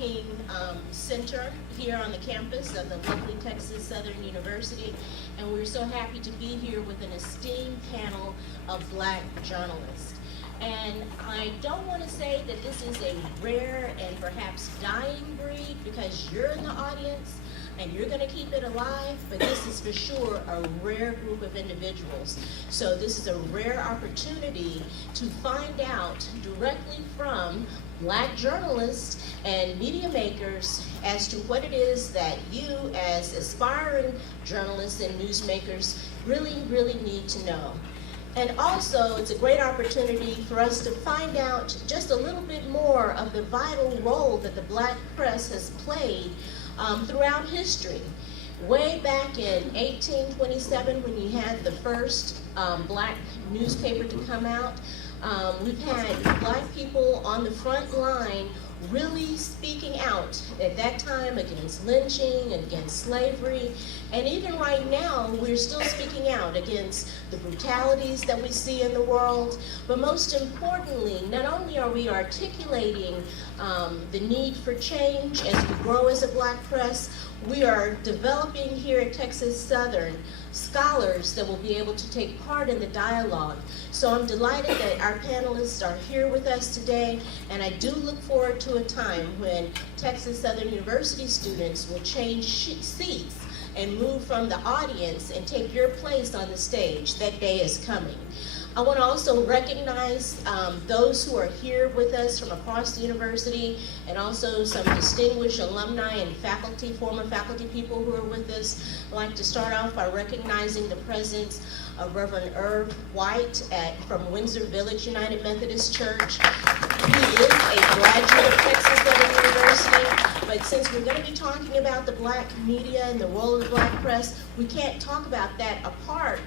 King Center here on the campus of the lovely Texas Southern University, and we're so happy to be here with an esteemed panel of Black journalists. And I don't want to say that this is a rare and perhaps dying breed because you're in the audience and you're going to keep it alive, but this is for sure a rare group of individuals. So this is a rare opportunity to find out directly from Black journalists and media makers as to what it is that you as aspiring journalists and newsmakers really need to know. And also, it's a great opportunity for us to find out just a little bit more of the vital role that the Black press has played throughout history. Way back in 1827, when you had the first Black newspaper to come out, we've had Black people on the front line really speaking out at that time against lynching, against slavery, and even right now we're still speaking out against the brutalities that we see in the world. But most importantly, not only are we articulating the need for change as we grow as a Black press, we are developing here at Texas Southern scholars that will be able to take part in the dialogue. So I'm delighted that our panelists are here with us today, and I do look forward to a time when Texas Southern University students will change seats and move from the audience and take your place on the stage. That day is coming. I want to also recognize those who are here with us from across the university, and also some distinguished alumni and faculty, former faculty people who are with us. I'd like to start off by recognizing the presence of Reverend Irv White from Windsor Village United Methodist Church. He is a graduate of Texas Southern University, but since we're going to be talking about the Black media and the role of the Black press, we can't talk about that apart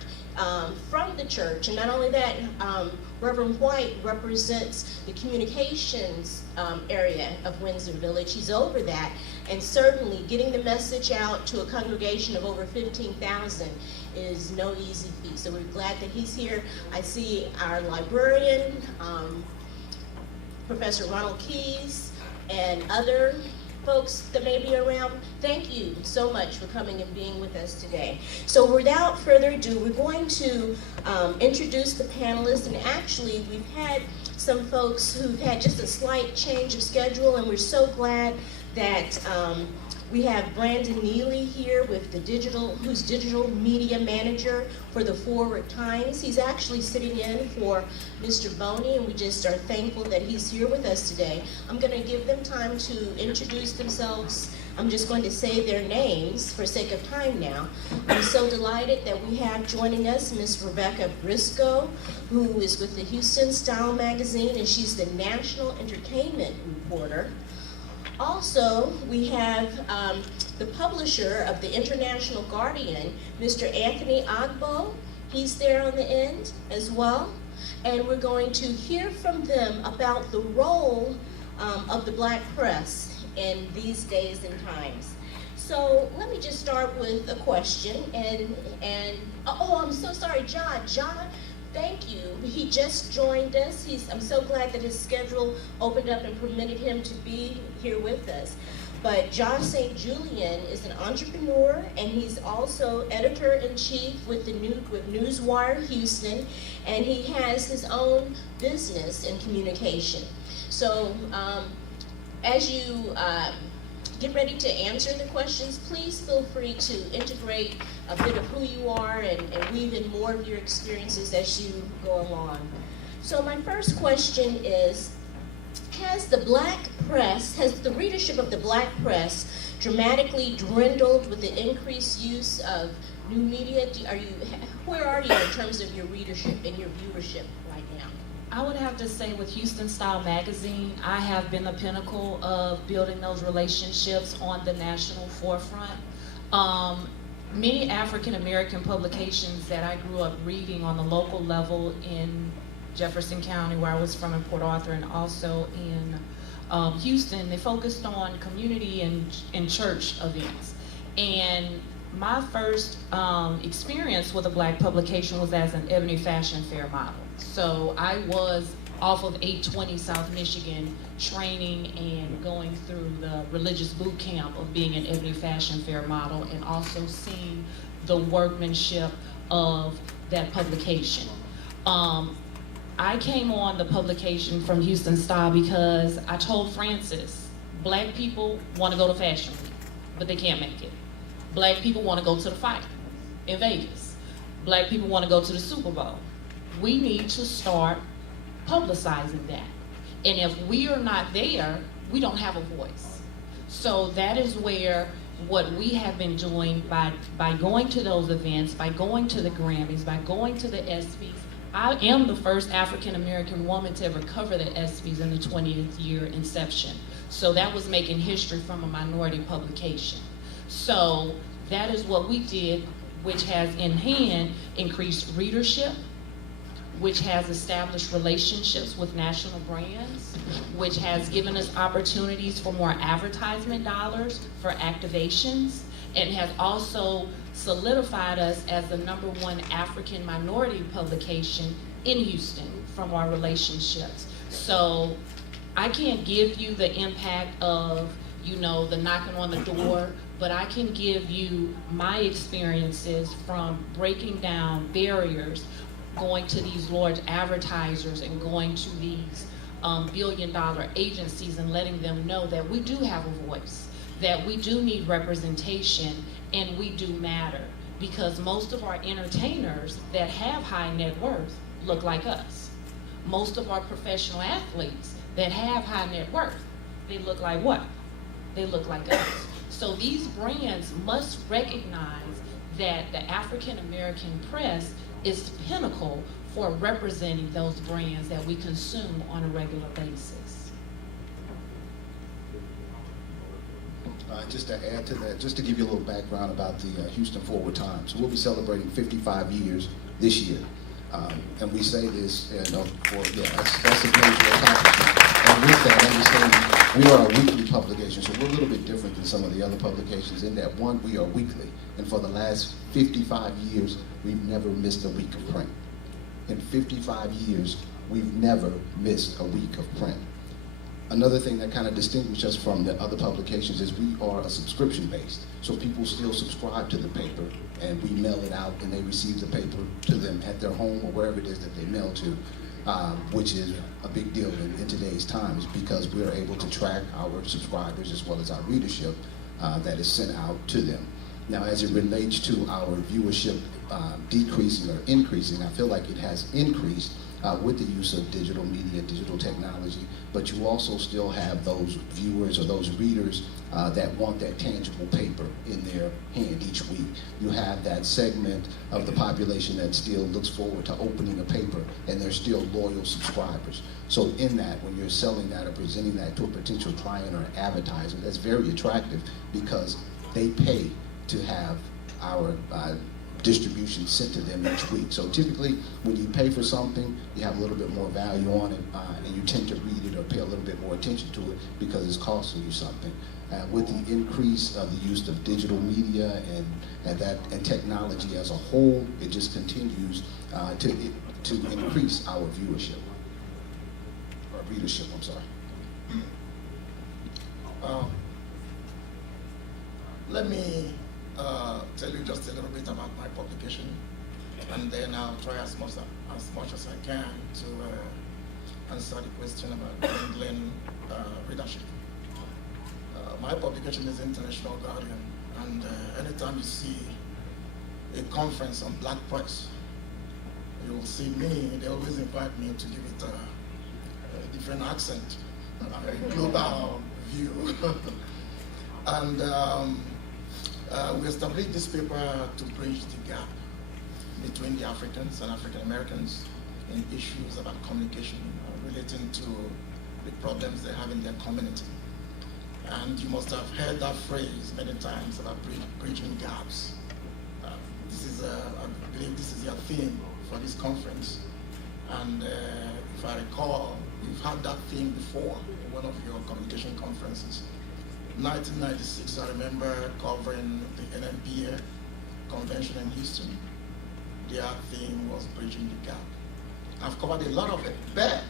from the church. And not only that, Reverend White represents the communications area of Windsor Village. He's over that, and certainly getting the message out to a congregation of over 15,000 is no easy feat. So we're glad that he's here. I see our librarian, Professor Ronald Keyes, and other folks that may be around. Thank you so much for coming and being with us today. So without further ado, we're going to introduce the panelists, and actually we've had some folks who've had just a slight change of schedule, and we're so glad that we have Brandon Neely here with who's digital media manager for the Forward Times. He's actually sitting in for Mr. Boney, and we just are thankful that he's here with us today. I'm going to give them time to introduce themselves. I'm just going to say their names for sake of time now. I'm so delighted that we have joining us Miss Rebecca Briscoe, who is with the Houston Style magazine, and she's the national entertainment reporter. Also, we have the publisher of the International Guardian, Mr. Anthony Agbo. He's there on the end as well. And we're going to hear from them about the role of the Black press in these days and times. So let me just start with a question. Oh, I'm so sorry, John. John, thank you. He just joined us. I'm so glad that his schedule opened up and permitted him to be here with us. But John St. Julian is an entrepreneur, and he's also editor-in-chief with Newswire Houston, and he has his own business in communication. So as you get ready to answer the questions, please feel free to integrate a bit of who you are and weave in more of your experiences as you go along. So my first question is, has the readership of the Black press dramatically dwindled with the increased use of new media? Where are you in terms of your readership and your viewership right now? I would have to say with Houston Style magazine, I have been the pinnacle of building those relationships on the national forefront. Many African American publications that I grew up reading on the local level in Jefferson County, where I was from, in Port Arthur, and also in Houston, they focused on community and church events. And my first experience with a Black publication was as an Ebony Fashion Fair model. So I was off of 820 South Michigan training and going through the religious boot camp of being an Ebony Fashion Fair model, and also seeing the workmanship of that publication. I came on the publication from Houston Style because I told Francis, black people want to go to Fashion Week, but they can't make it. Black people want to go to the fight in Vegas. Black people want to go to the Super Bowl. We need to start publicizing that. And if we are not there, we don't have a voice. So that is where what we have been doing by going to those events, by going to the Grammys, by going to the ESPYs. I am the first African American woman to ever cover the ESPYs in the 20th year inception. So that was making history from a minority publication. So that is what we did, which has in hand increased readership, which has established relationships with national brands, which has given us opportunities for more advertisement dollars for activations, and has also solidified us as the #1 African minority publication in Houston from our relationships. So I can't give you the impact of, you know, the knocking on the door, but I can give you my experiences from breaking down barriers, going to these large advertisers and going to these billion-dollar agencies and letting them know that we do have a voice, that we do need representation, and we do matter. Because most of our entertainers that have high net worth look like us. Most of our professional athletes that have high net worth, they look like what? They look like us. So these brands must recognize that the African American press is the pinnacle for representing those brands that we consume on a regular basis. Just to add to that, just to give you a little background about the Houston Forward Times. We'll be celebrating 55 years this year. And we say this, that's a major accomplishment. And with that, understanding, we are a weekly publication, so we're a little bit different than some of the other publications in that, one, we are weekly. And for the last 55 years, we've never missed a week of print. In 55 years, we've never missed a week of print. Another thing that kind of distinguishes us from the other publications is we are a subscription-based. So people still subscribe to the paper, and we mail it out, and they receive the paper to them at their home or wherever it is that they mail to, which is a big deal in today's times because we are able to track our subscribers as well as our readership that is sent out to them. Now, as it relates to our viewership decreasing or increasing, I feel like it has increased with the use of digital media, digital technology, but you also still have those viewers or those readers that want that tangible paper in their hand each week. You have that segment of the population that still looks forward to opening a paper, and they're still loyal subscribers. So in that, when you're selling that or presenting that to a potential client or advertiser, that's very attractive because they pay to have our distribution sent to them each week. So typically, when you pay for something, you have a little bit more value on it, and you tend to read it or pay a little bit more attention to it because it's costing you something. With the increase of the use of digital media and technology as a whole, it just continues to increase our viewership or readership. I'm sorry. Let me tell you just a little bit about my publication, and then I'll try as much as I can to answer the question about handling readership. My publication is International Guardian, and anytime you see a conference on black press, you will see me. They always invite me to give it a different accent, a global view. And we established this paper to bridge the gap between the Africans and African Americans in issues about communication relating to the problems they have in their community. And you must have heard that phrase many times about bridging gaps. I believe this is your theme for this conference. And if I recall, you've had that theme before in one of your communication conferences. 1996, I remember covering the NMPA convention in Houston. Their theme was bridging the gap. I've covered a lot of it, but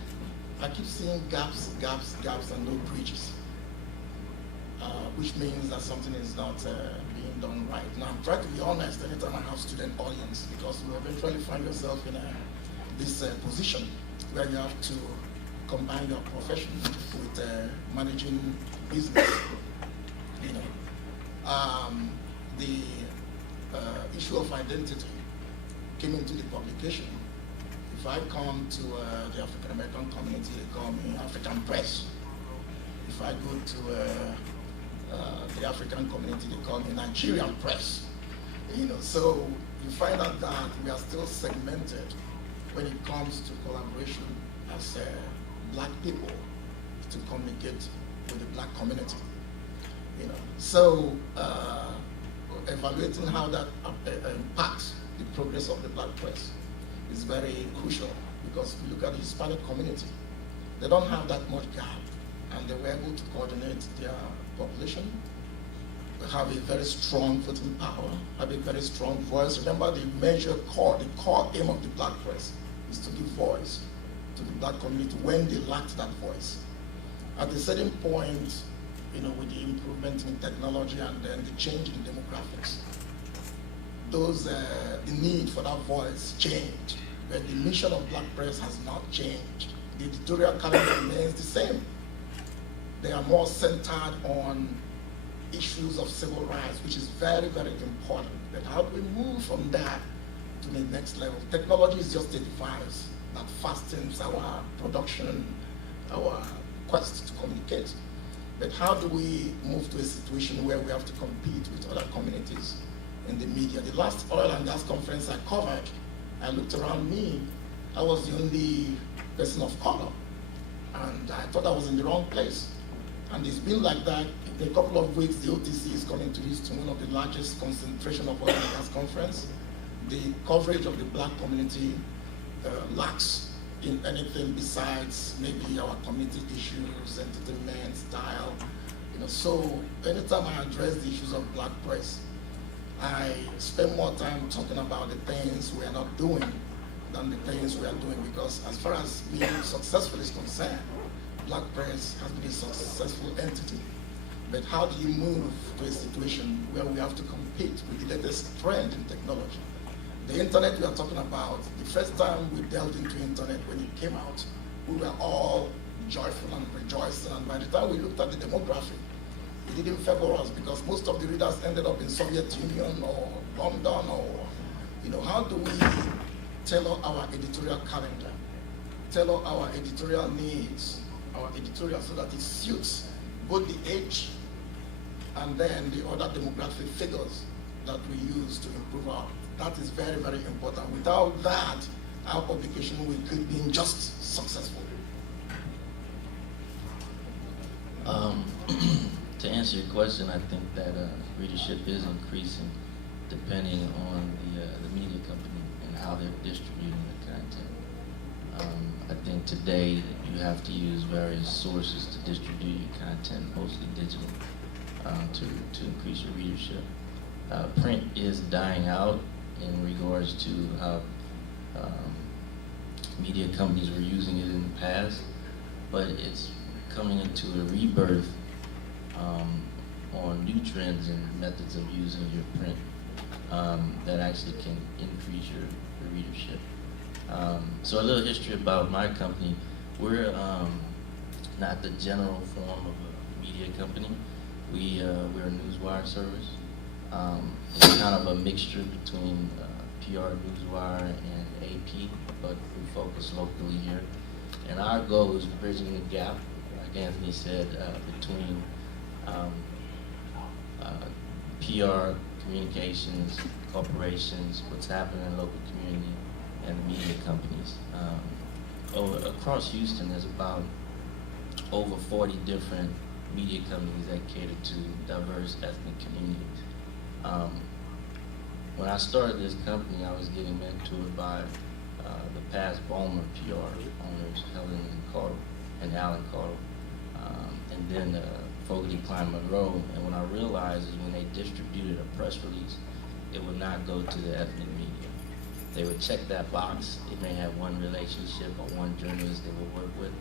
I keep seeing gaps, and no bridges. which means that something is not being done right. Now, I'm trying to be honest anytime I have student audience, because you eventually find yourself in this position where you have to combine your profession with managing business. You know, the issue of identity came into the publication. If I come to the African American community, they call me African Press. If I go to the African community, they call me Nigerian Press. You know, so you find out that we are still segmented when it comes to collaboration as black people to communicate with the black community. You know, so evaluating how that impacts the progress of the black press is very crucial, because if you look at the Hispanic community, they don't have that much gap, and they were able to coordinate their population, have a very strong voting power, have a very strong voice. Remember, the core aim of the black press is to give voice to the black community when they lacked that voice. At a certain point, you know, with the improvement in technology and then the change in demographics, the need for that voice changed, but the mission of black press has not changed. The editorial calendar remains the same. They are more centered on issues of civil rights, which is very, very important. But how do we move from that to the next level? Technology is just a device that fastens our production, our quest to communicate. But how do we move to a situation where we have to compete with other communities in the media? The last oil and gas conference I covered, I looked around me, I was the only person of color, and I thought I was in the wrong place. And it's been like that. In a couple of weeks, the OTC is coming to Houston, one of the largest concentration of oil and gas conference. The coverage of the black community lacks in anything besides maybe our community issues, entertainment, style. You know, so anytime I address the issues of black press, I spend more time talking about the things we are not doing than the things we are doing, because as far as being successful is concerned, black press has been a successful entity. But how do you move to a situation where we have to compete with the latest trend in technology? The internet we are talking about, the first time we delved into internet when it came out, we were all joyful and rejoicing. And by the time we looked at the demographic, it didn't favor us, because most of the readers ended up in Soviet Union or London, or, you know, how do we tailor our editorial calendar, tailor our editorial needs, our editorial, so that it suits both the age and then the other demographic figures that we use to improve our. That is very, very important. Without that, our publication could be just successful. To answer your question, I think that readership is increasing depending on the media company and how they're distributing the content. I think today you have to use various sources to distribute your content, mostly digital, to increase your readership. Print is dying out in regards to how media companies were using it in the past, but it's coming into a rebirth on new trends and methods of using your print that actually can increase your readership. So a little history about my company. We're not the general form of a media company. We're a newswire service. It's kind of a mixture between PR, newswire, and AP, but we focus locally here. And our goal is bridging the gap, like Anthony said, between PR, communications, corporations, what's happening in the local community, and the media companies. Across Houston, there's about over 40 different media companies that cater to diverse ethnic communities. When I started this company, I was getting mentored by the past Bowmer PR owners, Helen and Carter and Alan Carter, and then Fogarty Klein Monroe. And when I realized is when they distributed a press release, it would not go to the ethnic media. They would check that box. It may have one relationship or one journalist they would work with,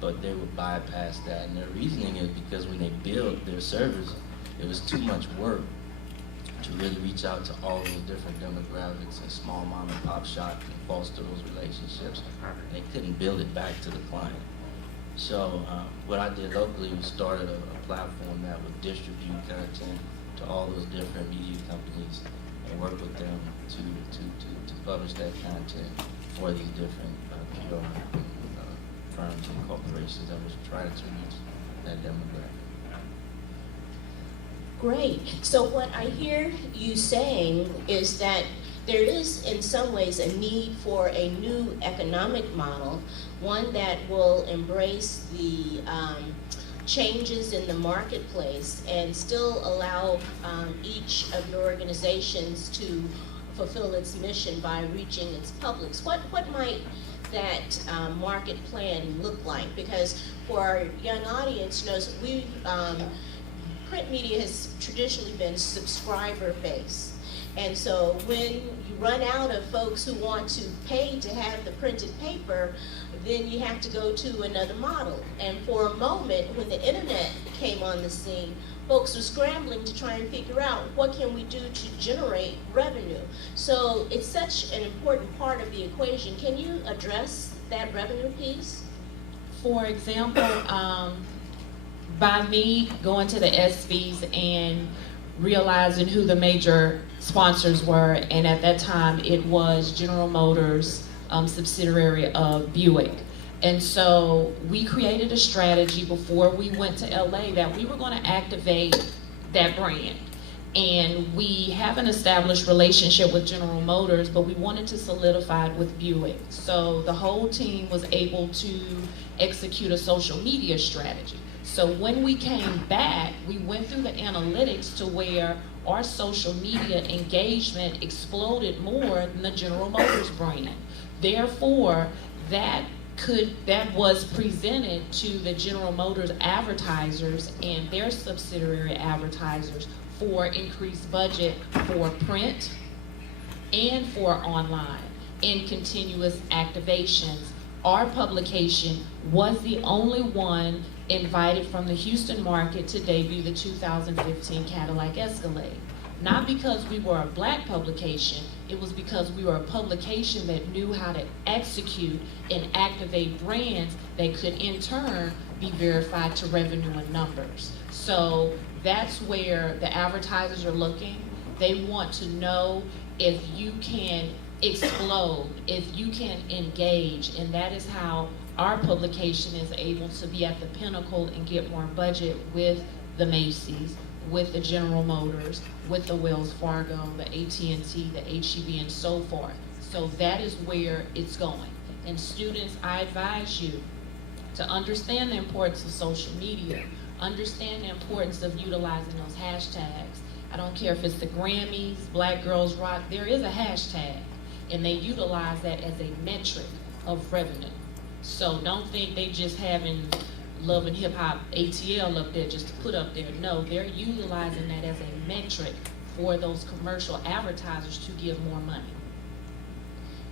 but they would bypass that. And their reasoning is because when they build their service, it was too much work to really reach out to all those different demographics and small mom and pop shops and foster those relationships. They couldn't build it back to the client. So what I did locally was started a platform that would distribute content to all those different media companies and work with them to publish that content for these different PR firms and corporations that was trying to reach that demographic. Great. So what I hear you saying is that there is in some ways a need for a new economic model, one that will embrace the changes in the marketplace and still allow each of your organizations to fulfill its mission by reaching its publics. What might that market plan look like? Because for our young audience, print media has traditionally been subscriber-based. And so when you run out of folks who want to pay to have the printed paper, then you have to go to another model. And for a moment, when the internet came on the scene, folks were scrambling to try and figure out what can we do to generate revenue. So it's such an important part of the equation. Can you address that revenue piece? For example, by me going to the SVs and realizing who the major sponsors were, and at that time it was General Motors, subsidiary of Buick. And so we created a strategy before we went to LA that we were going to activate that brand. And we have an established relationship with General Motors, but we wanted to solidify it with Buick. So the whole team was able to execute a social media strategy. So when we came back, we went through the analytics to where our social media engagement exploded more than the General Motors brand. Therefore, that was presented to the General Motors advertisers and their subsidiary advertisers for increased budget for print and for online and continuous activations. Our publication was the only one invited from the Houston market to debut the 2015 Cadillac Escalade. Not because we were a black publication, it was because we were a publication that knew how to execute and activate brands that could in turn be verified to revenue and numbers. So that's where the advertisers are looking. They want to know if you can explode, if you can engage, and that is how our publication is able to be at the pinnacle and get more budget with the Macy's, with the General Motors, with the Wells Fargo, the AT&T, the HEB, and so forth. So that is where it's going. And students, I advise you to understand the importance of social media, understand the importance of utilizing those hashtags. I don't care if it's the Grammys, Black Girls Rock, there is a hashtag, and they utilize that as a metric of revenue. So don't think they just having Love and Hip Hop ATL up there just to put up there. No, they're utilizing that as a metric for those commercial advertisers to give more money.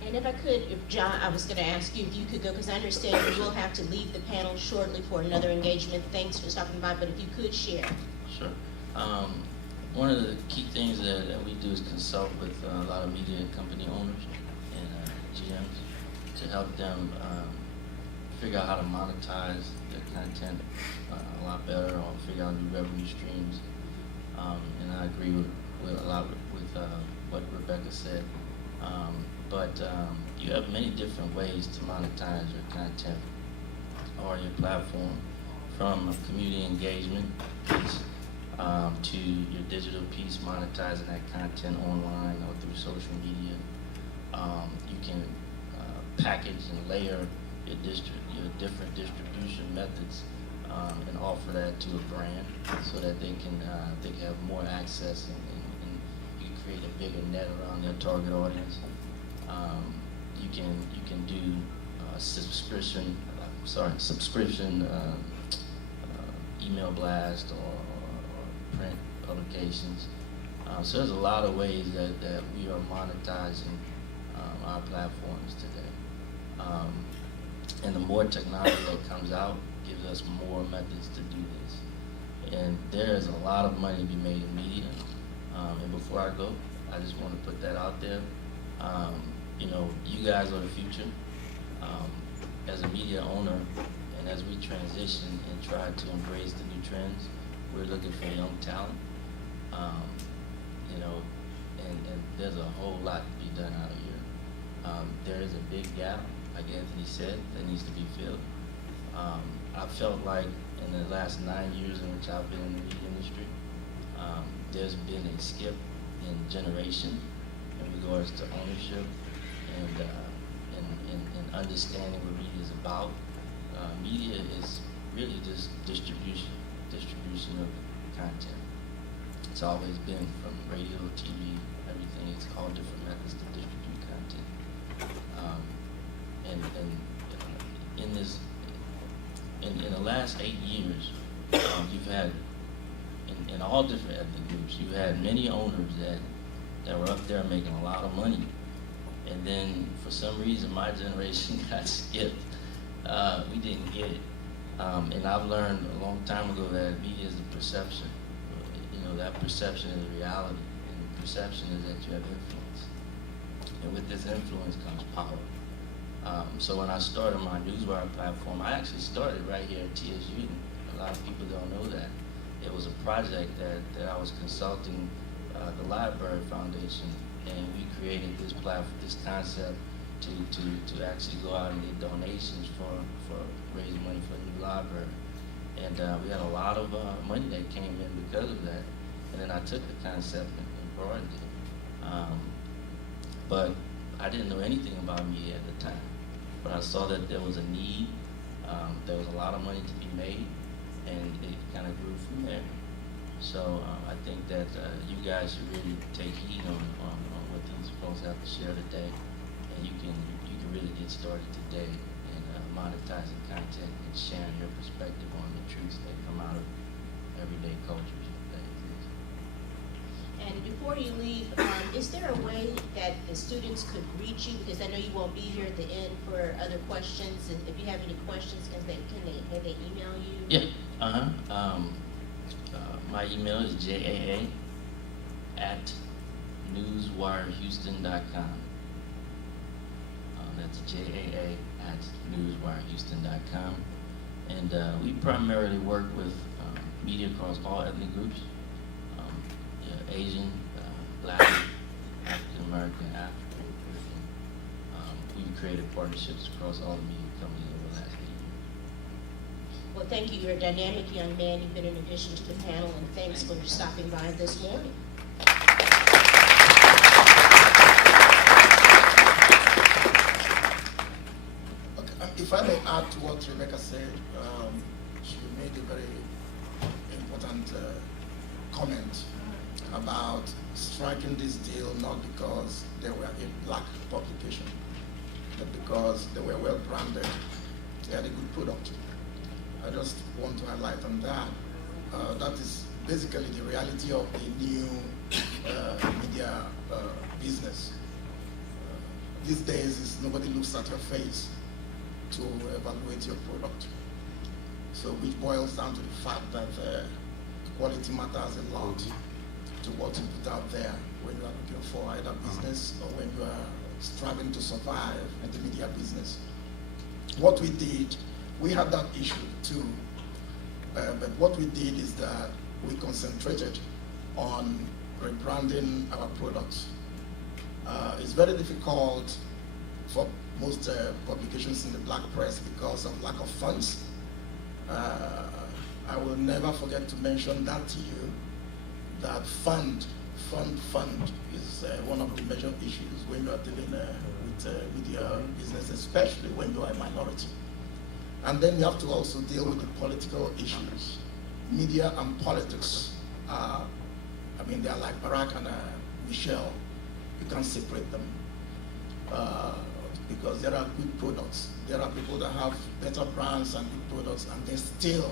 And if I could, John, I was going to ask you if you could go, because I understand you will have to leave the panel shortly for another engagement. Thanks for stopping by, but if you could share. Sure. One of the key things that we do is consult with a lot of media company owners and GMs to help them figure out how to monetize their content a lot better, or figure out new revenue streams. And I agree with a lot with what Rebecca said. But you have many different ways to monetize your content or your platform, from a community engagement piece to your digital piece, monetizing that content online or through social media. You can package and layer your different distribution methods and offer that to a brand so that they can have more access and you can create a bigger net around their target audience. You can do subscription email blast or print publications. So there's a lot of ways that we are monetizing our platforms today. And the more technology that comes out gives us more methods to do this. And there's a lot of money to be made in media. And before I go, I just want to put that out there. You know, you guys are the future. As a media owner, and as we transition and try to embrace the new trends, we're looking for young talent. You know, and there's a whole lot to be done out here. There is a big gap, like Anthony said, that needs to be filled. I felt like in the last 9 years in which I've been in the media industry, there's been a skip in generation in regards to ownership and understanding what media is about. Media is really just distribution of content. It's always been from radio, TV, everything. It's all different methods to distribute content. In the last 8 years, you've had in all different ethnic groups, you've had many owners that were up there making a lot of money, and then for some reason my generation got skipped. We didn't get it, and I've learned a long time ago that media is a perception. You know, that perception is a reality, and the perception is that you have influence, and with this influence comes power. So when I started my Newswire platform, I actually started right here at TSU. A lot of people don't know that. It was a project that I was consulting the Library Foundation, and we created this platform, this concept to actually go out and get donations for raising money for the new library. And we had a lot of money that came in because of that. And then I took the concept and broadened it. But I didn't know anything about media at the time. But I saw that there was a need, there was a lot of money to be made, and it kind of grew from there. So I think that you guys should really take heed on what these folks have to share today, and you can really get started today in monetizing content and sharing your perspective on the truths that come out of everyday cultures that exist. And before you leave, is there a way that the students could reach you? Because I know you won't be here at the end for other questions. And if you have any questions, can they email you? Yeah. My email is jaa@newswirehouston.com. That's jaa@newswirehouston.com. And we primarily work with media across all ethnic groups. Asian, Black, African American, African, Caribbean. We've created partnerships across all the media companies over the last 8 years. Well, thank you. You're a dynamic young man. You've been an addition to the panel, and thanks for stopping by this morning. Okay, if I may add to what Rebecca said, she made a very important comment about striking this deal not because they were a black publication, but because they were well branded, they had a good product. I just want to highlight on that. That is basically the reality of the new media business. These days, is nobody looks at your face to evaluate your product. So which boils down to the fact that quality matters a lot to what you put out there when you are looking for either business or when you are striving to survive in the media business. What we did, we had that issue too, but what we did is that we concentrated on rebranding our products. It's very difficult for most publications in the black press because of lack of funds. I will never forget to mention that to you, that fund is one of the major issues when you are dealing with media business, especially when you are a minority. And then you have to also deal with the political issues. Media and politics are, they are like Barack and Michelle. You can't separate them because there are good products. There are people that have better brands and good products, and they still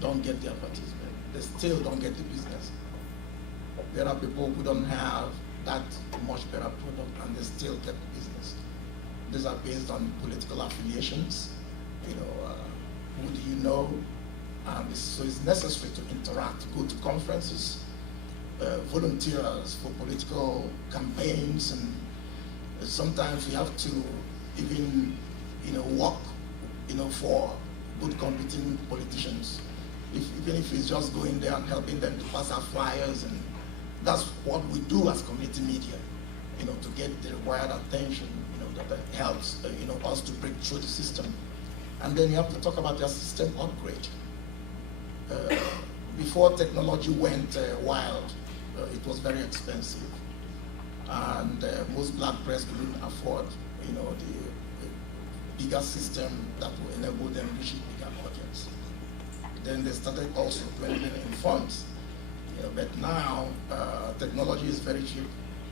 don't get the advertisement. They still don't get the business. There are people who don't have that much better product, and they still get the business. These are based on political affiliations. Who do you know? So it's necessary to interact, go to conferences, volunteers for political campaigns, and sometimes we have to even, work, for good competing politicians. Even if it's just going there and helping them to pass out flyers, and that's what we do as community media, to get the required attention, that helps, us to break through the system. And then you have to talk about their system upgrade. Before technology went wild, it was very expensive, and most black press couldn't afford, the bigger system that will enable them to reach a bigger audience. Then they started also dwindling in funds, but now technology is very cheap.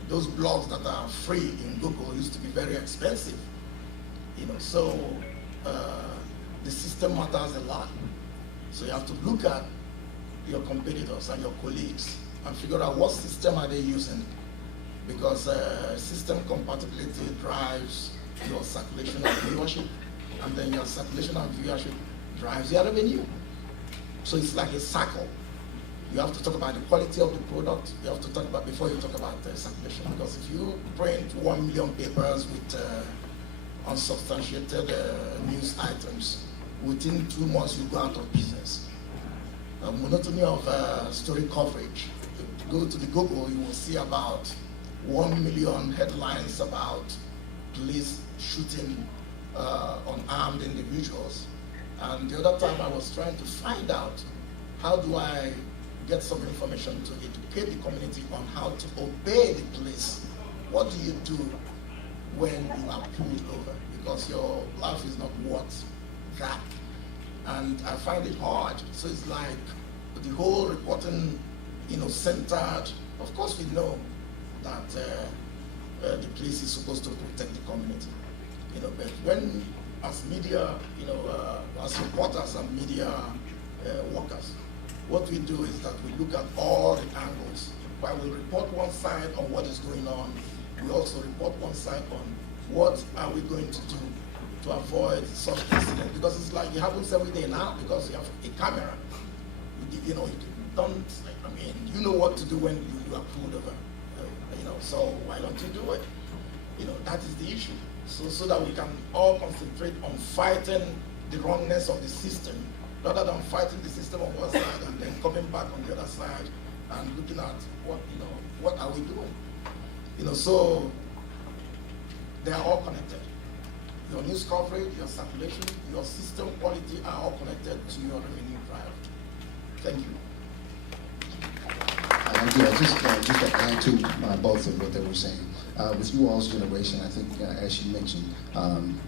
Those blogs that are free in Google used to be very expensive, so the system matters a lot. So you have to look at your competitors and your colleagues and figure out what system are they using, because system compatibility drives your circulation and viewership, and then your circulation and viewership drives your revenue. So it's like a cycle. You have to talk about the quality of the product. You have to talk about, before you talk about circulation, because if you print 1 million papers with unsubstantiated news items, within 2 months you go out of business. Monotony of story coverage. If you go to the Google, you will see about 1 million headlines about police shooting unarmed individuals. And the other time I was trying to find out, how do I get some information to educate the community on how to obey the police? What do you do when you are pulled over? Because your life is not worth that. And I find it hard. So it's like the whole reporting, centered. Of course, we know that the police is supposed to protect the community, but when, as media, as reporters and media workers, what we do is that we look at all the angles. While we report one side on what is going on, we also report one side on what are we going to do to avoid such incidents, because it's like it happens every day now, because you have a camera. You don't, you know what to do when you are pulled over, so why don't you do it? That is the issue. So that we can all concentrate on fighting the wrongness of the system, rather than fighting the system on one side and then coming back on the other side and looking at what are we doing? So they are all connected. Your news coverage, your circulation, your system quality are all connected to your revenue drive. Thank you. Just to add to both of what they were saying, with you all's generation, I think, as you mentioned,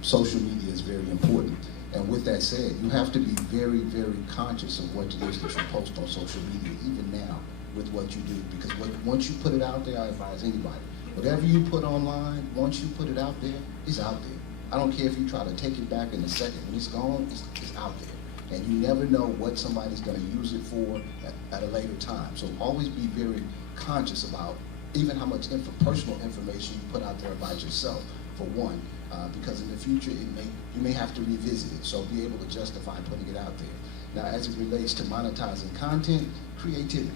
social media is very important. And with that said, you have to be very, very conscious of what it is that you post on social media, even now, with what you do. Because once you put it out there, I advise anybody, whatever you put online, once you put it out there, it's out there. I don't care if you try to take it back in a second. When it's gone, it's out there. And you never know what somebody's going to use it for at a later time. So always be very conscious about even how much personal information you put out there about yourself, for one, because in the future you may have to revisit it. So be able to justify putting it out there. Now, as it relates to monetizing content, creativity.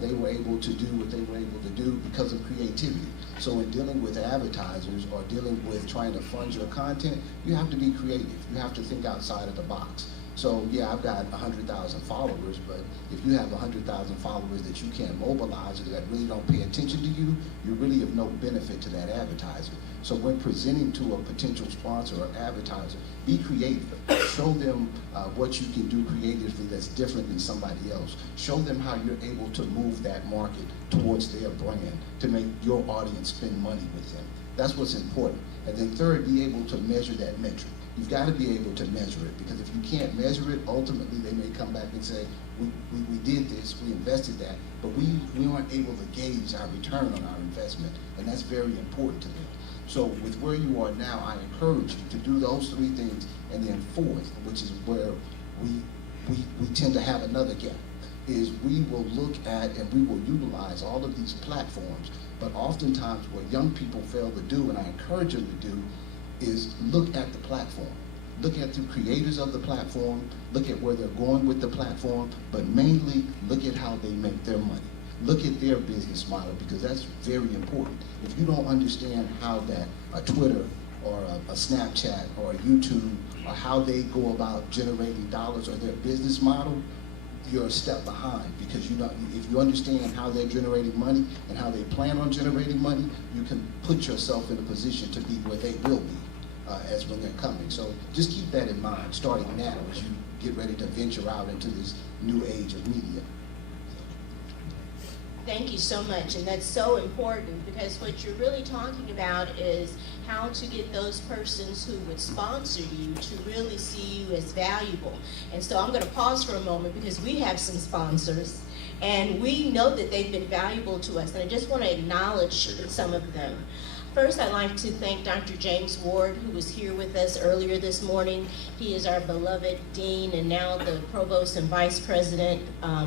They were able to do what they were able to do because of creativity. So in dealing with advertisers or dealing with trying to fund your content, you have to be creative. You have to think outside of the box. So yeah, I've got 100,000 followers, but if you have 100,000 followers that you can't mobilize or that really don't pay attention to you, you're really of no benefit to that advertiser. So when presenting to a potential sponsor or advertiser, be creative. Show them what you can do creatively that's different than somebody else. Show them how you're able to move that market towards their brand to make your audience spend money with them. That's what's important. And then third, be able to measure that metric. You've got to be able to measure it, because if you can't measure it, ultimately they may come back and say, we did this, we invested that, but we aren't able to gauge our return on our investment, and that's very important to them. So with where you are now, I encourage you to do those three things, and then fourth, which is where we tend to have another gap, is we will look at and we will utilize all of these platforms, but oftentimes what young people fail to do, and I encourage them to do, is look at the platform. Look at the creators of the platform, look at where they're going with the platform, but mainly look at how they make their money. Look at their business model, because that's very important. If you don't understand how that a Twitter or a Snapchat or a YouTube, or how they go about generating dollars, or their business model, you're a step behind, because if you understand how they're generating money and how they plan on generating money, you can put yourself in a position to be where they will be as when they're coming. So just keep that in mind, starting now as you get ready to venture out into this new age of media. Thank you so much, and that's so important, because what you're really talking about is how to get those persons who would sponsor you to really see you as valuable. And so I'm going to pause for a moment, because we have some sponsors, and we know that they've been valuable to us, and I just want to acknowledge some of them. First, I'd like to thank Dr. James Ward, who was here with us earlier this morning. He is our beloved dean and now the provost and vice president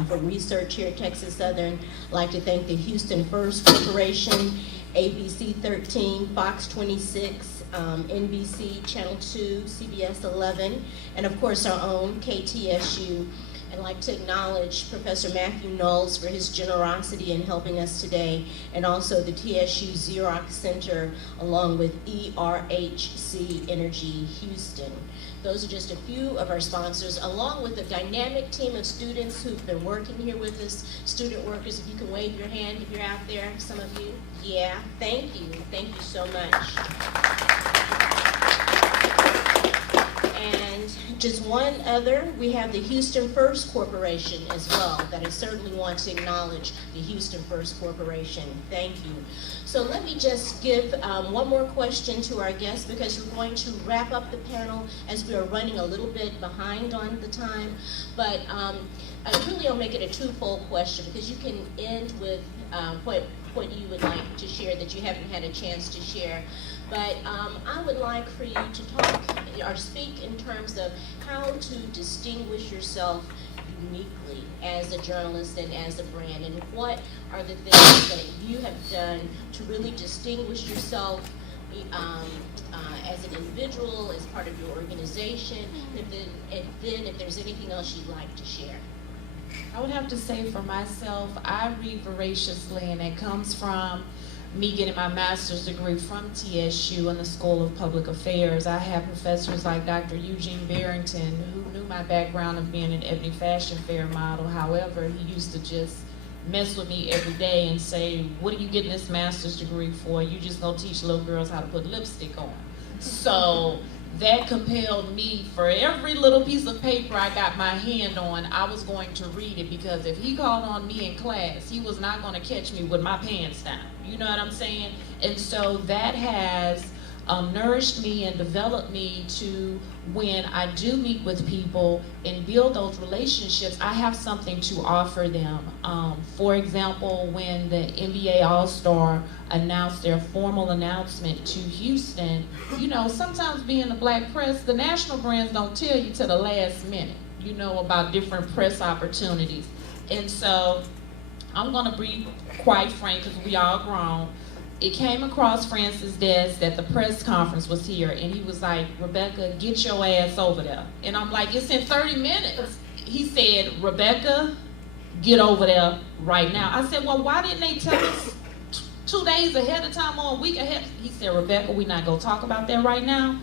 for research here at Texas Southern. I'd like to thank the Houston First Corporation, ABC 13, Fox 26, NBC Channel 2, CBS 11, and of course our own KTSU. I'd like to acknowledge Professor Matthew Knowles for his generosity in helping us today, and also the TSU Xerox Center, along with ERHC Energy Houston. Those are just a few of our sponsors, along with a dynamic team of students who've been working here with us. Student workers, if you can wave your hand if you're out there, some of you. Yeah, thank you. Thank you so much. And just one other, we have the Houston First Corporation as well, that I certainly want to acknowledge, the Houston First Corporation. Thank you. So let me just give one more question to our guests, because we're going to wrap up the panel as we are running a little bit behind on the time. But I really will make it a twofold question, because you can end with what you would like to share that you haven't had a chance to share. But I would like for you to talk or speak in terms of how to distinguish yourself uniquely as a journalist and as a brand, and what are the things that you have done to really distinguish yourself as an individual, as part of your organization, and then if there's anything else you'd like to share. I would have to say for myself, I read voraciously, and it comes from me getting my master's degree from TSU in the School of Public Affairs. I have professors like Dr. Eugene Barrington, who knew my background of being an Ebony Fashion Fair model. However, he used to just mess with me every day and say, what are you getting this master's degree for? You just gonna teach little girls how to put lipstick on. So that compelled me, for every little piece of paper I got my hand on, I was going to read it, because if he called on me in class, he was not going to catch me with my pants down. You know what I'm saying? And so that has nourished me and developed me to, when I do meet with people and build those relationships, I have something to offer them. For example, when the NBA All-Star announced their formal announcement to Houston, you know, sometimes being the black press, the national brands don't tell you to the last minute, you know, about different press opportunities. And so I'm gonna be quite frank, because we all grown. It came across Francis' desk that the press conference was here, and he was like, Rebecca, get your ass over there. And I'm like, it's in 30 minutes. He said, Rebecca, get over there right now. I said, well, why didn't they tell us 2 days ahead of time or a week ahead? He said, Rebecca, we're not gonna talk about that right now.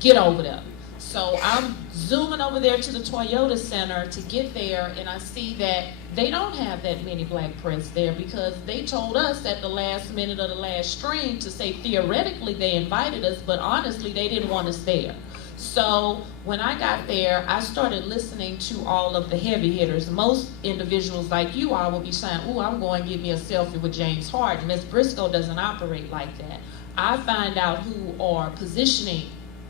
Get over there. So I'm zooming over there to the Toyota Center to get there, and I see that they don't have that many black press there, because they told us at the last minute of the last stream to say theoretically they invited us, but honestly they didn't want us there. So when I got there, I started listening to all of the heavy hitters. Most individuals like you all will be saying, oh, I'm going to get me a selfie with James Harden. Ms. Briscoe doesn't operate like that. I find out who are positioning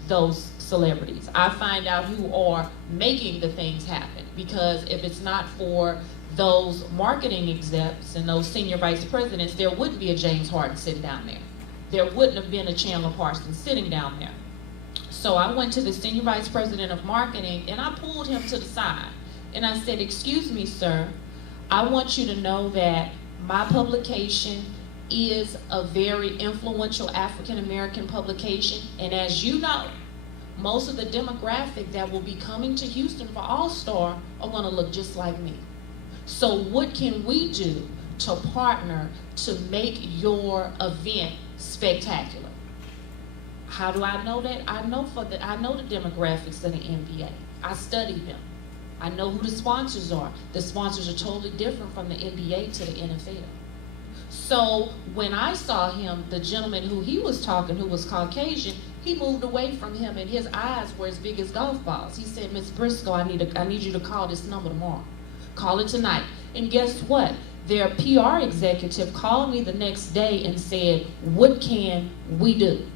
those celebrities. I find out who are making the things happen, because if it's not for those marketing execs and those senior vice presidents, there wouldn't be a James Harden sitting down there. There wouldn't have been a Chandler Parsons sitting down there. So I went to the senior vice president of marketing, and I pulled him to the side, and I said, excuse me, sir, I want you to know that my publication is a very influential African American publication, and as you know, most of the demographic that will be coming to Houston for All-Star are gonna look just like me. So what can we do to partner to make your event spectacular? How do I know that? I know the demographics of the NBA. I study them. I know who the sponsors are. The sponsors are totally different from the NBA to the NFL. So when I saw him, the gentleman who he was talking, who was Caucasian, he moved away from him and his eyes were as big as golf balls. He said, Ms. Briscoe, I need you to call this number tomorrow. Call it tonight. And guess what? Their PR executive called me the next day and said, what can we do?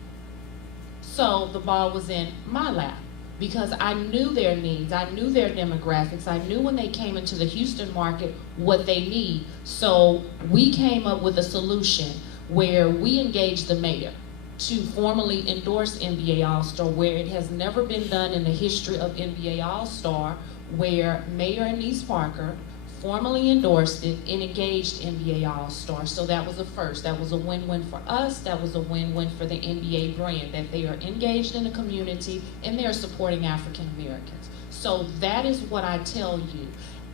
So the ball was in my lap because I knew their needs, I knew their demographics, I knew when they came into the Houston market what they need. So we came up with a solution where we engaged the mayor to formally endorse NBA All-Star, where it has never been done in the history of NBA All-Star, where Mayor Anise Parker formally endorsed it and engaged NBA All-Star. So that was a first. That was a win-win for us. That was a win-win for the NBA brand, that they are engaged in the community and they're supporting African Americans. So that is what I tell you,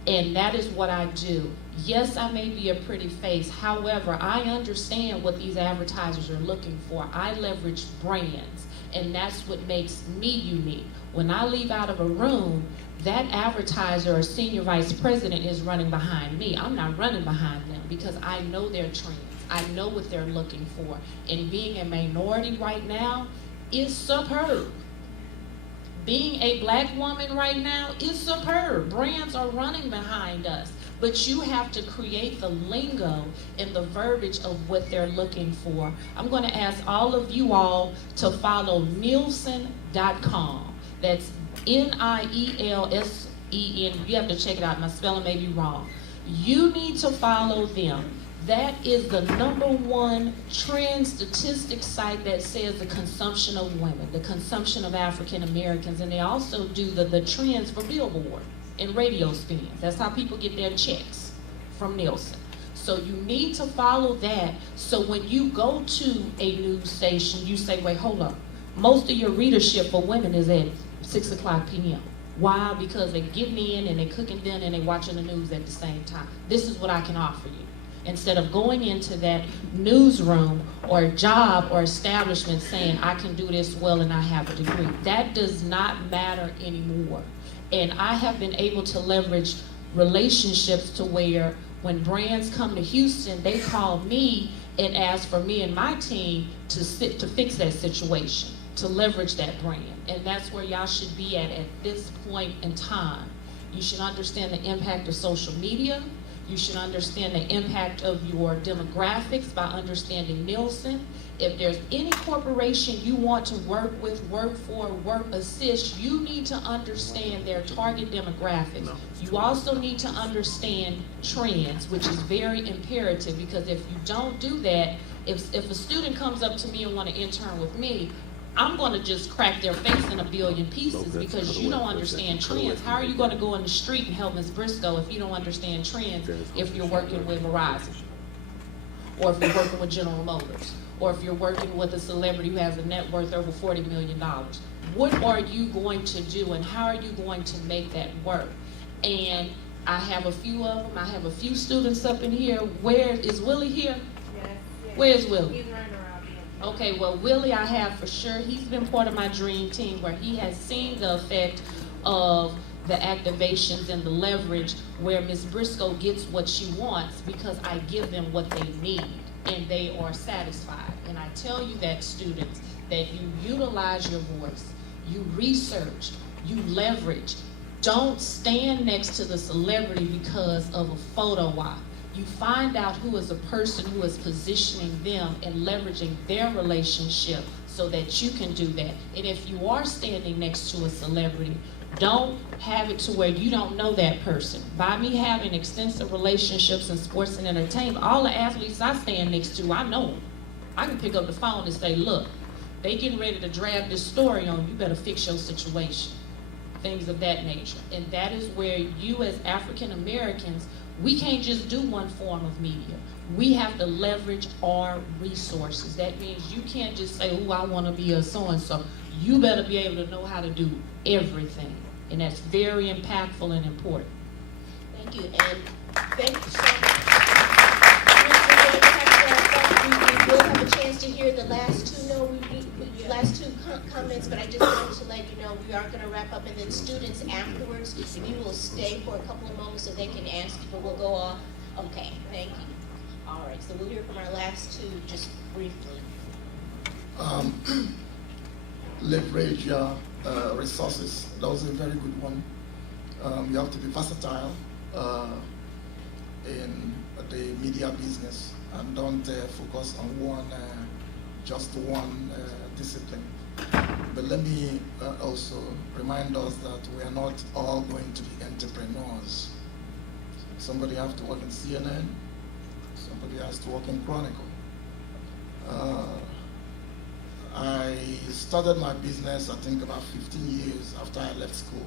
and that is what I do. Yes, I may be a pretty face. However, I understand what these advertisers are looking for. I leverage brands, and that's what makes me unique. When I leave out of a room, that advertiser or senior vice president is running behind me. I'm not running behind them because I know their trends. I know what they're looking for. And being a minority right now is superb. Being a black woman right now is superb. Brands are running behind us. But you have to create the lingo and the verbiage of what they're looking for. I'm going to ask all of you all to follow Nielsen.com. That's Nielsen. You have to check it out. My spelling may be wrong. You need to follow them. That is the #1 trend statistic site that says the consumption of women, the consumption of African Americans, and they also do the trends for Billboard and radio spins. That's how people get their checks from Nielsen. So you need to follow that. So when you go to a news station, you say, wait, hold up. Most of your readership for women is at 6 o'clock p.m. Why? Because they're getting in and they're cooking dinner and they're watching the news at the same time. This is what I can offer you. Instead of going into that newsroom or job or establishment saying, I can do this well and I have a degree. That does not matter anymore. And I have been able to leverage relationships to where when brands come to Houston, they call me and ask for me and my team to fix that situation, to leverage that brand. And that's where y'all should be at this point in time. You should understand the impact of social media. You should understand the impact of your demographics by understanding Nielsen. If there's any corporation you want to work with, work for, assist, you need to understand their target demographics. You also need to understand trends, which is very imperative, because if you don't do that, if a student comes up to me and want to intern with me, I'm going to just crack their face in a billion pieces because you don't understand trends. How are you going to go in the street and help Ms. Briscoe if you don't understand trends if you're working with Verizon? Or if you're working with General Motors? Or if you're working with a celebrity who has a net worth over $40 million? What are you going to do and how are you going to make that work? And I have a few of them. I have a few students up in here. Where is Willie here? Yes. Where's Willie? He's running around. Okay, well, Willie I have for sure. He's been part of my dream team where he has seen the effect of the activations and the leverage where Ms. Briscoe gets what she wants because I give them what they need and they are satisfied. And I tell you that, students, that you utilize your voice, you research, you leverage. Don't stand next to the celebrity because of a photo op. You find out who is a person who is positioning them and leveraging their relationship so that you can do that. And if you are standing next to a celebrity, don't have it to where you don't know that person. By me having extensive relationships in sports and entertainment, all the athletes I stand next to, I know them. I can pick up the phone and say, look, they getting ready to drag this story on, you better fix your situation. Things of that nature. And that is where you as African Americans We can't just do one form of media. We have to leverage our resources. That means you can't just say, oh, I want to be a so-and-so. You better be able to know how to do everything. And that's very impactful and important. Thank you, and thank you so much. We will have a chance to hear the last two, comments, but I just wanted to let you know we are gonna wrap up, and then students afterwards, if you will stay for a couple of moments so they can ask you, but we'll go off. Okay, thank you. All right, so we'll hear from our last two just briefly. Leverage your resources. That was a very good one. You have to be versatile in the media business, and don't focus on just one discipline. But let me also remind us that we are not all going to be entrepreneurs. Somebody has to work in CNN, somebody has to work in Chronicle. I started my business, I think, about 15 years after I left school.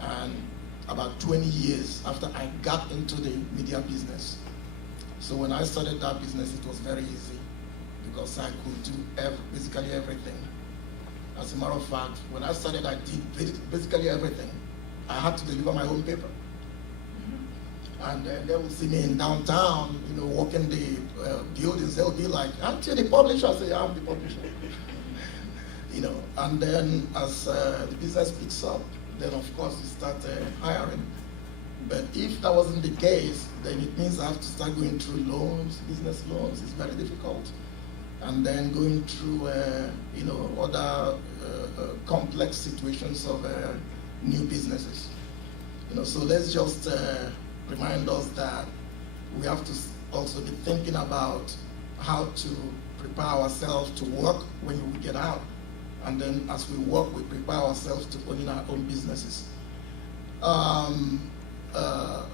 And about 20 years after I got into the media business. So when I started that business, it was very easy because I could do basically everything. As a matter of fact, when I started, I did basically everything. I had to deliver my own paper. And they would see me in downtown, walking the buildings. They'll be like, aren't you the publisher? I say, yeah, I'm the publisher. And then as the business picks up, then of course you start hiring. But if that wasn't the case, then it means I have to start going through loans, business loans. It's very difficult. And then going through, other complex situations of new businesses. So let's just remind us that we have to also be thinking about how to prepare ourselves to work when we get out. And then as we work, we prepare ourselves to own our own businesses.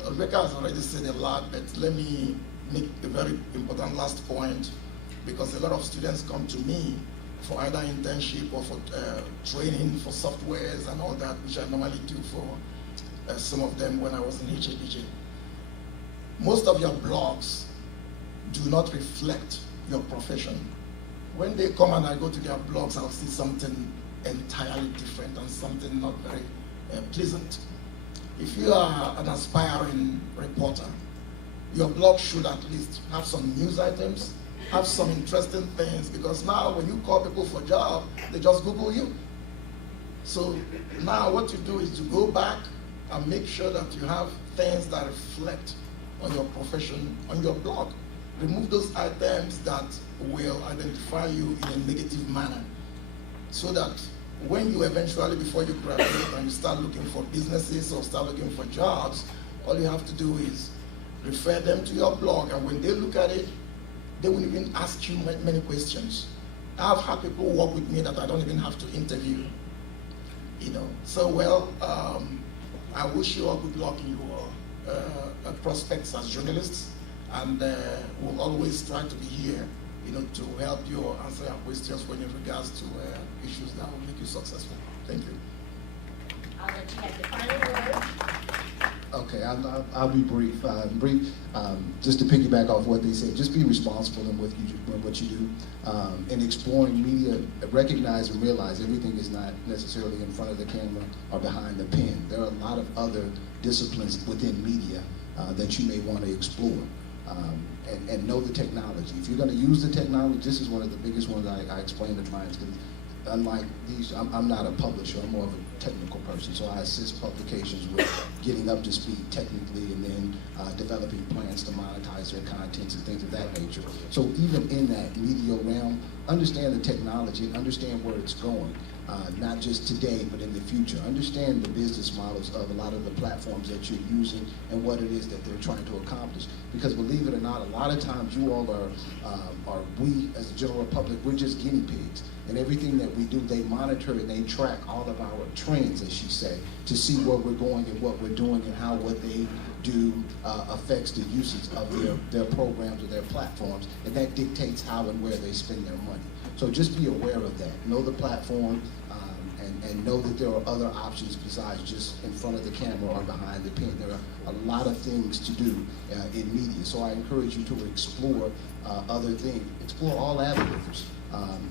Rebecca has already said a lot, but let me make a very important last point, because a lot of students come to me for either internship or for training for softwares and all that, which I normally do for some of them when I was in HABJ. Most of your blogs do not reflect your profession. When they come and I go to their blogs, I'll see something entirely different and something not very pleasant. If you are an aspiring reporter, your blog should at least have some news items, have some interesting things, because now when you call people for a job, they just Google you. So now what you do is to go back and make sure that you have things that reflect on your profession on your blog. Remove those items that will identify you in a negative manner, so that when you eventually, before you graduate and you start looking for businesses or start looking for jobs, all you have to do is refer them to your blog, and when they look at it, they will even ask you many questions. I've had people work with me that I don't even have to interview. So I wish you all good luck in your prospects as journalists, and we'll always try to be here, to help you or answer your questions when in regards to issues that will make you successful. Thank you. I'll let you have the final word. Okay, I'll be brief. Just to piggyback off what they said, just be responsible in what you do. In exploring media, recognize and realize everything is not necessarily in front of the camera or behind the pen. There are a lot of other disciplines within media that you may want to explore. And know the technology. If you're going to use the technology, this is one of the biggest ones I explain to clients, because unlike these, I'm not a publisher, I'm more of a technical person, so I assist publications with getting up to speed technically, and then developing plans to monetize their contents and things of that nature. So even in that media realm, understand the technology and understand where it's going. Not just today, but in the future. Understand the business models of a lot of the platforms that you're using and what it is that they're trying to accomplish. Because believe it or not, a lot of times you all are we as the general public, we're just guinea pigs. And everything that we do, they monitor and they track all of our trends, as she said, to see where we're going and what we're doing and how what they do affects the usage of their programs or their platforms. And that dictates how and where they spend their money. So just be aware of that. Know the platform and know that there are other options besides just in front of the camera or behind the pen. There are a lot of things to do in media. So I encourage you to explore other things. Explore all avenues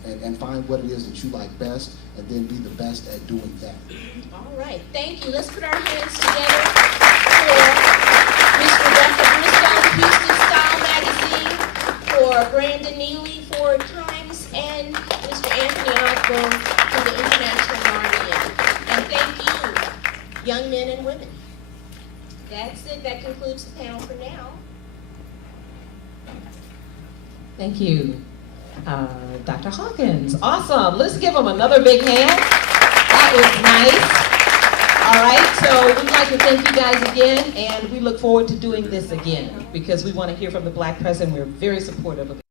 and find what it is that you like best, and then be the best at doing that. All right, thank you. Let's put our hands together for Mr. Rebecca Briscoe, Houston Style Magazine, for Brandon Neely, for Times, and Mr. Anthony Osborne for the International Guardian. And thank you, young men and women. That's it. That concludes the panel for now. Thank you, Dr. Hawkins. Awesome. Let's give him another big hand. That was nice. All right, so we'd like to thank you guys again, and we look forward to doing this again because we want to hear from the Black press, and we're very supportive of it.